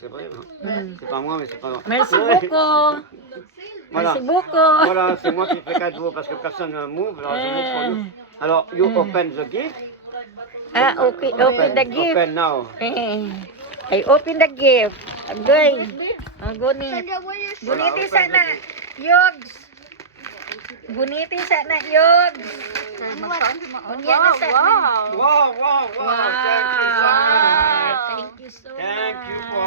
C'est vrai, non? C'est pas moi, mais c'est pas moi. Merci beaucoup. Voilà. Merci beaucoup. Voilà, c'est moi qui fais cadeau parce que personne ne m'ouvre. Alors, je m'ouvre pour nous. Alors, you open the gift. Ah, okay. Open the gift. Open now. I open the gift. Agoy. Gunit. Guniti sana. Yogs. Guniti sana, Yogs. Unya na sana. Wow, wow, wow. Thank you so much. Thank you so much. Thank you for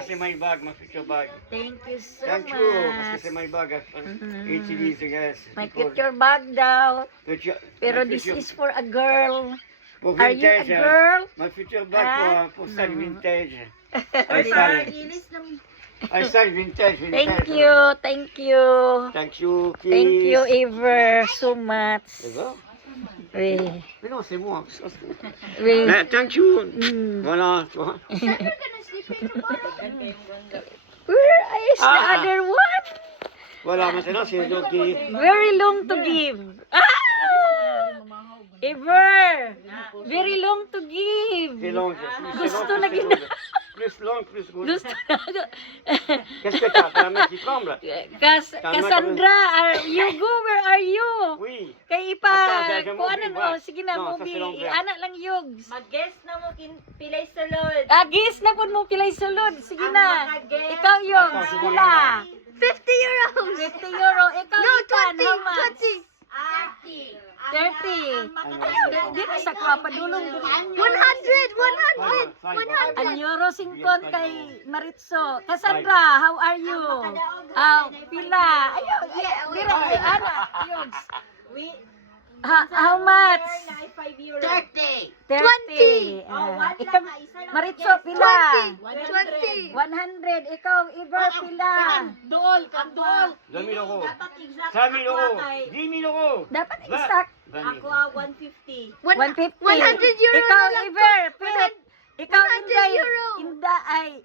giving me my bag, my future bag. Thank you so Thank much. you, parce que c'est my bag. HDs, yes. My future bag daw. Pero My this future- is for a girl. pour Are you a vintage, girl? My future bag pour style vintage. I style vintage. Thank you. Thank you. Thank you, kids. Thank you, Ever, so much. C'est ça? Oui. Mais non, c'est moi. Oui. Mais thank you. Mm. Voilà, tu vois. Where is the Ah. other one? Voilà, maintenant c'est le gift. Very long to give. Ah! Ever. Very long to give. C'est long. Gusto na plus gina. Plus long, plus good. Gusto na. Qu'est-ce que t'as? T'as la main qui tremble? Cassandra, you go, where are you? Oui. Kay ipa, Attends, kung ano movie, no, what? sige na, No, movie, sa silong anak lang yugs. Mag-guess na mo pilay sulod. Agis na po mo pilay sulod, sige na. Mag-guess. Ikaw yugs, Attends, sige pila. na. 50 euros. 50 euro, ikaw No, ikan, 20, how much? 20. 30. Di na sa kapadulong. 100, 100, 100. Ang euro 50 kay Maritso. Cassandra, how are you? Pila. Ayaw, dira, anak, yugs. How much? 30. 30. Ikaw, Maritso, pila? 20. 100. Ikaw, Iber, pila? $2,000 euros. 5,000 euros. 10,000 euros. Dapat exact. Ako 150. 150. 100 euro Ikaw, na lang. Iber, pila? Ikaw, 100 Inday. euro. Inda ay.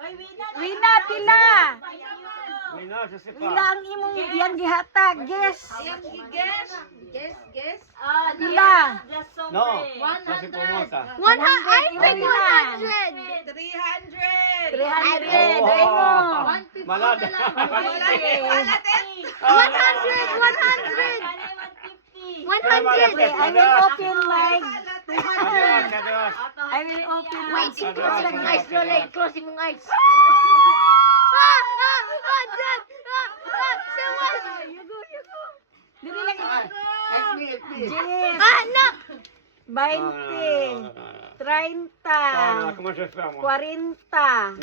Hoy, Wina, pila? Mais non, je sais Pila pas. ang imong iyang gihatag. Guess. Guess. Pila? Non, ça c'est pour moi ça. 100. I think Wina. 100. 300. Oh, Ay mo. Malade. 100. I will open my... Adios. I will open my... Close yung eyes, Lola. Close yung eyes. Dili lang. Yes. No. 20. 30. Comment je vais faire moi? 40.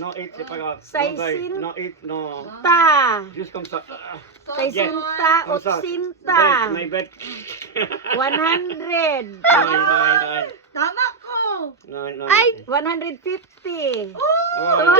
Non, 8, c'est pas grave. Saisin. Non, 8, non. Ta. Juste comme ça. 60. Comme ça. 80. My bed. 100. Tama ko. No. 150. Oh. 200.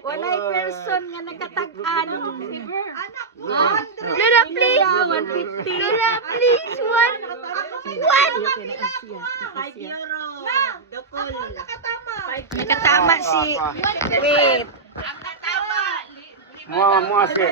Walay person nga nakatag-an. Anak ko. Lola, please. 150. Lola, please. 1. 5 euro. Dokol. Nakatama. Nakatama si... Wait. Moi, c'est...